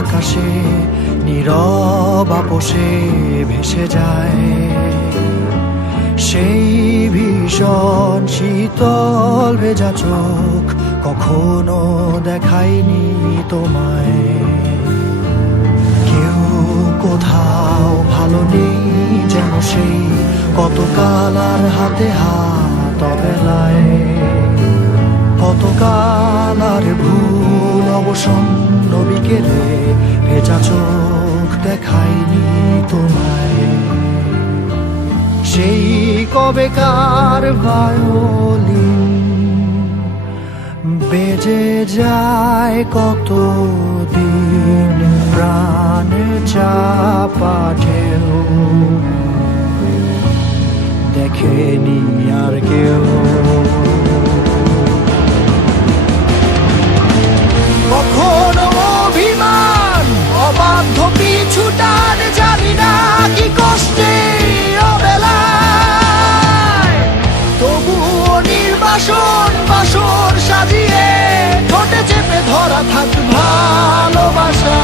আকাশে নীরব আপোষে ভেসে যায় সেই ভীষণ শীতল ভেজা চোখ কখনো দেখায়নি তোমায়। কেউ কোথাও ভালো নেই যেন সেই কতকাল আর হাতে হাত অবেলায়, কতকাল আর ভুল অবসন্ন বিকেলে ভেজা চোখ দেখায়নি তোমায়। সেই কবেকার ভায়োলিন বেজে যায় কতদিন প্রাণ চাপা ঢেউ দেখেনি আর কেউ। কখনো অভিমান অবাধ্য পিছুটান জানি না কি কষ্টে অবেলায়, তবুও নির্বাসন বাসর সাজিয়ে ঠোঁটে চেপে ধরা থাক ভালোবাসা।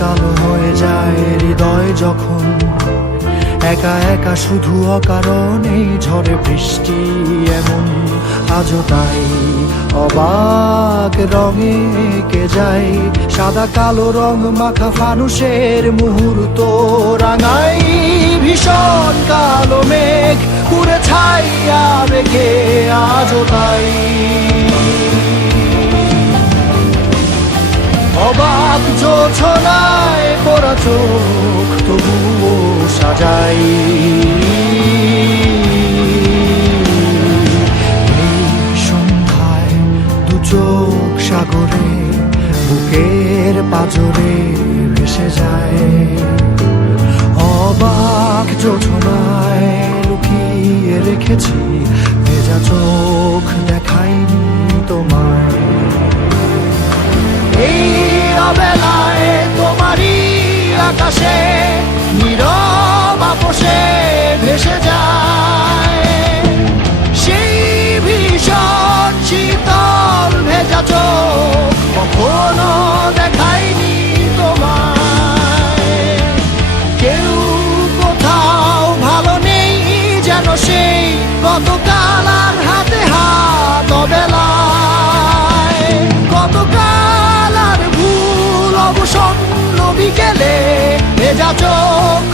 কালো হয়ে যায় হৃদয় যখন একা একা শুধু অকারণে ঝড়ে বৃষ্টি এমন আজও তাই অবাক রঙে কে যায় সাদা কালো রং মাখা ফানুষের মুহূর্ত রাঙাই ভীষণ কালো মেঘ পুরে ছাইয়া রেখে আজও তাই অবাক জোছনায় পড়া চোখ তবুও সাজাই। এই সন্ধ্যায় দু চোখ সাগরে বুকের পাজরে ভেসে যায় অবাক জোছনায় লুকিয়ে রেখেছি ভেজা চোখ দেখাইনি তোমায়। এই অবেলায় তোমারই আকাশে নীরব আপোষে ভেসে যায় সেই ভীষণ শীতল ভেজা চোখ কখনো দেখায়নি তোমায়। কেউ কোথাও ভালো নেই যেন সেই কতকাল আর হাতে হাত অবেলায়, কতকাল আর ভুল অবসন্ন বিকেলে ভেজা চোখ